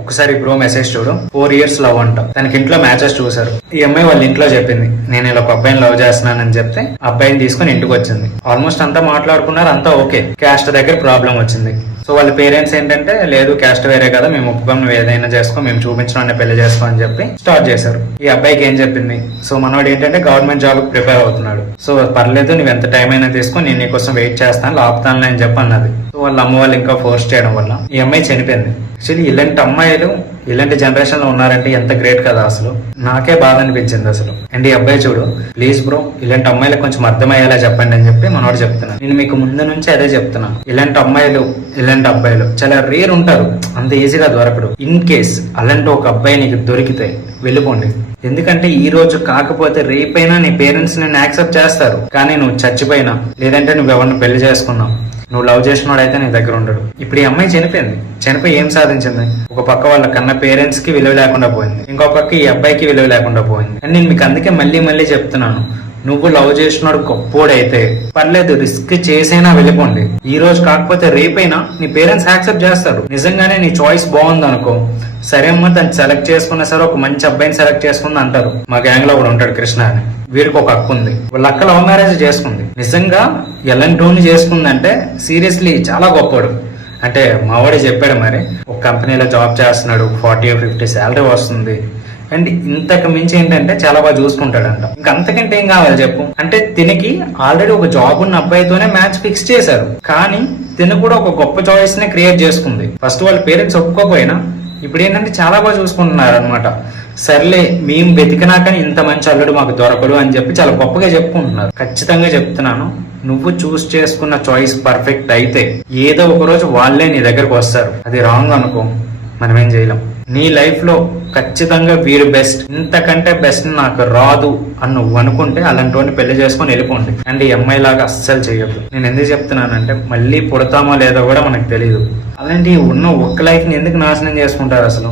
ఒకసారి bro message చూడు, 4 years love అంట. తనకి ఇంట్లో మ్యాచెస్ చూసారు. ఈ అమ్మాయి వాళ్ళ ఇంట్లో చెప్పింది నేను ఇలా ఒక అబ్బాయిని లవ్ చేస్తున్నానని చెప్తే అబ్బాయిని తీసుకుని ఇంటికి వచ్చింది. ఆల్మోస్ట్ అంతా మాట్లాడుకున్నారు, అంతా ఓకే. క్యాస్ట్ దగ్గర ప్రాబ్లం వచ్చింది. సో వాళ్ళ పేరెంట్స్ ఏంటంటే లేదు క్యాస్ట్ వేరే కదా, మేము ఒప్పుకోం, నువ్వు ఏదైనా చేసుకో, మేము చూపించిన పెళ్లి చేసుకో అని చెప్పి స్టార్ట్ చేశారు. ఈ అబ్బాయికి ఏం చెప్పింది, సో మనవాడు ఏంటంటే గవర్నమెంట్ జాబ్ ప్రిపేర్ అవుతున్నాడు. సో పర్లేదు నువ్వు ఎంత టైం అయినా తీసుకొని నేను నీకోసం వెయిట్ చేస్తాను, ఆపుతాను అని చెప్పి అన్నది. సో వాళ్ళ అమ్మ వాళ్ళు ఇంకా ఫోర్స్ చేయడం వల్ల ఈ అమ్మాయి చనిపోయింది. యాక్చువల్లీ ఇలాంటి అమ్మాయిలు ఇలాంటి జనరేషన్ లో ఉన్నారంటే ఎంత గ్రేట్ కదా, అసలు నాకే బాధ అనిపించింది అసలు. అండ్ ఈ అబ్బాయి చూడు, ప్లీజ్ బ్రో ఇలాంటి అమ్మాయిలకు కొంచెం అర్థమయ్యేలా చెప్పండి అని చెప్పి మనోడు చెప్తున్నా. నేను మీకు ముందు నుంచి అదే చెప్తున్నా, ఇలాంటి అమ్మాయిలు ఇలాంటి అబ్బాయిలు చాలా రేర్ ఉంటారు, అంత ఈజీగా దొరకడు. ఇన్ కేస్ అలాంటి ఒక అబ్బాయి నీకు దొరికితే వెళ్ళిపోండి. ఎందుకంటే ఈ రోజు కాకపోతే రేపైనా నీ పేరెంట్స్ నిన్ను యాక్సెప్ట్ చేస్తారు, కానీ నువ్వు చచ్చిపోయినా లేదంటే నువ్వు ఎవరిని పెళ్లి చేసుకున్నావు, నువ్వు లవ్ చేసినోడు అయితే నీ దగ్గర ఉండడు. ఇప్పుడు ఈ అమ్మాయి చనిపోయింది, చనిపోయి ఏం సాధించింది? ఒక పక్క వాళ్ళ కన్న పేరెంట్స్ కి విలువ లేకుండా పోయింది, ఇంకో పక్క ఈ అబ్బాయికి విలువ లేకుండా పోయింది. అండ్ నేను మీకు అందుకే మళ్ళీ చెప్తున్నాను, నువ్వు లవ్ చేసినోడు గొప్పోడైతే పర్లేదు, రిస్క్ చేసైనా వెళ్ళిపోండి. ఈ రోజు కాకపోతే రేపైనా నీ పేరెంట్స్ యాక్సెప్ట్ చేస్తారు. నిజంగానే నీ చాయిస్ బాగుంది అనుకో, సరే అమ్మ తను సెలెక్ట్ చేసుకున్నా సరే ఒక మంచి అబ్బాయిని సెలెక్ట్ చేసుకుంది అంటారు. మా గ్యాంగ్ లో కూడా ఉంటాడు కృష్ణ అని, వీడికి ఒక అక్క ఉంది, వాళ్ళ అక్క లవ్ మ్యారేజ్ చేసుకుంది. నిజంగా ఎలాంటి చేసుకుందంటే సీరియస్లీ చాలా గొప్పడు. అంటే మావాడే చెప్పాడు, మరి ఒక కంపెనీలో జాబ్ చేస్తున్నాడు, 40 or 50 శాలరీ వస్తుంది. అండ్ ఇంతకు మించి ఏంటంటే చాలా బాగా చూసుకుంటాడంట. ఇంకా అంతకంటే ఏం కావాలి చెప్పు? అంటే తినకి ఆల్రెడీ ఒక జాబ్ ఉన్న అబ్బాయితోనే మ్యాచ్ ఫిక్స్ చేశారు, కానీ తిన కూడా ఒక గొప్ప చాయిస్ నే క్రియేట్ చేసుకుంది. ఫస్ట్ వాళ్ళ పేరెంట్స్ ఒప్పుకోపోయినా ఇప్పుడు ఏంటంటే చాలా బాగా చూసుకుంటున్నారు అనమాట. సర్లే మేము వెతికినా కానీ ఇంత మంచి అల్లుడు మాకు దొరకడు అని చెప్పి చాలా గొప్పగా చెప్పుకుంటున్నారు. ఖచ్చితంగా చెప్తున్నాను, నువ్వు చూస్ చేసుకున్న చాయిస్ పర్ఫెక్ట్ అయితే ఏదో ఒక రోజు వాళ్ళే నీ దగ్గరకు వస్తారు. అది రాంగ్ అనుకో, మనం ఏం చేయలేం. నీ లైఫ్ లో ఖచ్చితంగా వీరు బెస్ట్, ఇంతకంటే బెస్ట్ నాకు రాదు అని నువ్వు అనుకుంటే అలాంటి పెళ్లి చేసుకొని వెళ్ళిపోండి. అండ్ ఈ అమ్మాయి లాగా అస్సలు చేయొద్దు. నేను ఎందుకు చెప్తున్నానంటే మళ్ళీ పుడతామో లేదో కూడా మనకు తెలియదు. అలాంటి ఉన్న ఒక్క లైఫ్ ని ఎందుకు నాశనం చేసుకుంటారు అసలు?